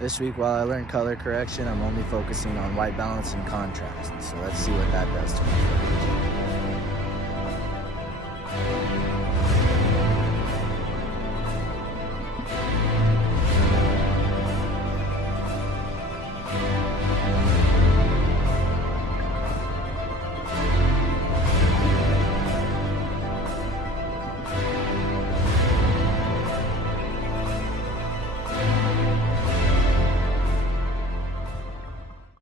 This week, while I learn color correction, I'm only focusing on white balance and contrast. So let's see what that does to my footage.